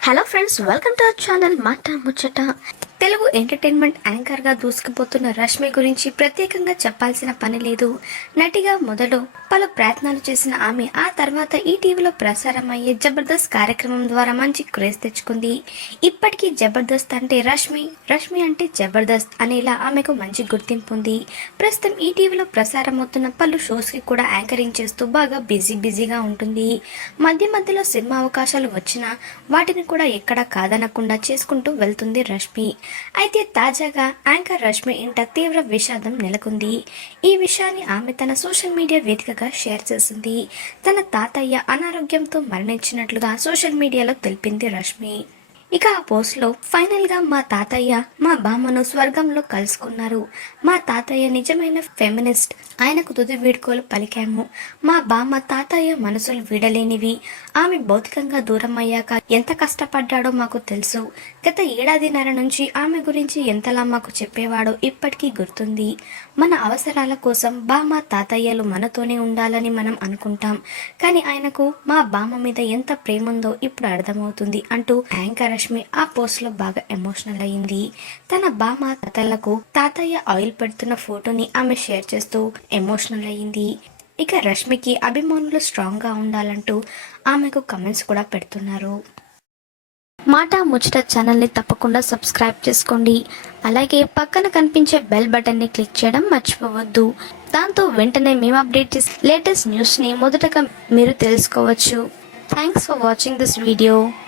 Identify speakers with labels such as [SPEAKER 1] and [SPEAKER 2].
[SPEAKER 1] Hello friends welcome to our channel మాట ముచ్చట Telugu entertainment యాంకర్గా దూసుకుపోతున్న రష్మి గురించి ప్రత్యేకంగా చెప్పాల్సిన పని లేదు. నటిగా మొదలు పలు ప్రయత్నాలు చేసిన ఆమె ఆ తర్వాత ఈ టీవీలో ప్రసారం అయ్యే జబర్దస్త్ కార్యక్రమం ద్వారా మంచి క్రేజ్ తెచ్చుకుంది. ఇప్పటికీ జబర్దస్త్ అంటే రష్మి రష్మి అంటే జబర్దస్త్ అనేలా ఆమెకు మంచి గుర్తింపు ఉంది. ప్రస్తుతం ఈ టీవీలో ప్రసారం అవుతున్న పలు షోస్కి కూడా యాంకరింగ్ చేస్తూ బాగా బిజీ బిజీగా ఉంటుంది. మధ్య మధ్యలో సినిమా అవకాశాలు వచ్చినా వాటిని కూడా ఎక్కడా కాదనకుండా చేసుకుంటూ వెళ్తుంది రష్మి. అయితే తాజాగా యాంకర్ రష్మి ఇంట తీవ్ర విషాదం నెలకొంది. ఈ విషయాన్ని ఆమె తన సోషల్ మీడియా వేదికగా షేర్ చేసింది. తన తాతయ్య అనారోగ్యంతో మరణించినట్లుగా సోషల్ మీడియాలో తెలిపింది రష్మి. ఇక ఆ పోస్ట్లో ఫైనల్గా మా తాతయ్య మా బామ్మను స్వర్గంలో కలుసుకున్నారు. మా తాతయ్య నిజమైన ఫెమినిస్ట్. ఆయనకు తుది వీడ్కోలు పలికాము. మా బామ్మ తాతయ్య మనసులు వీడలేనివి. ఆమె భౌతికంగా దూరం అయ్యాక ఎంత కష్టపడ్డాడో మాకు తెలుసు. గత ఏడాదిన్నర నుంచి ఆమె గురించి ఎంతలా మాకు చెప్పేవాడో ఇప్పటికీ గుర్తుంది. మన అవసరాల కోసం బామ్మ తాతయ్యలు మనతోనే ఉండాలని మనం అనుకుంటాం. కానీ ఆయనకు మా బామ్మ మీద ఎంత ప్రేమ ఉందో ఇప్పుడు అర్థమవుతుంది అంటూ యాంకర్ లక్ష్మి ఆ పోస్ట్లో బాగా ఎమోషనల్ అయ్యింది తన బామ తాతలకు తాతయ్య ఆయిల్ పెడుతున్న ఫోటోని ఆమె షేర్ చేస్తూ ఎమోషనల్ అయ్యింది ఇక రష్మికి అభిమానులు స్ట్రాంగ్గా ఉండాలంటూ ఆమెకు కమెంట్స్ కూడా పెడుతున్నారు. మాట ముచ్చట ఛానల్ని తప్పకుండా సబ్స్క్రైబ్ చేసుకోండి. అలాగే పక్కన కనిపించే బెల్ బటన్ని క్లిక్ చేయడం మర్చిపోవద్దు. దాంతో వెంటనే మేము అప్డేట్ చేసే లేటెస్ట్ న్యూస్ని మొదటగా మీరు తెలుసుకోవచ్చు. Thanks for watching this video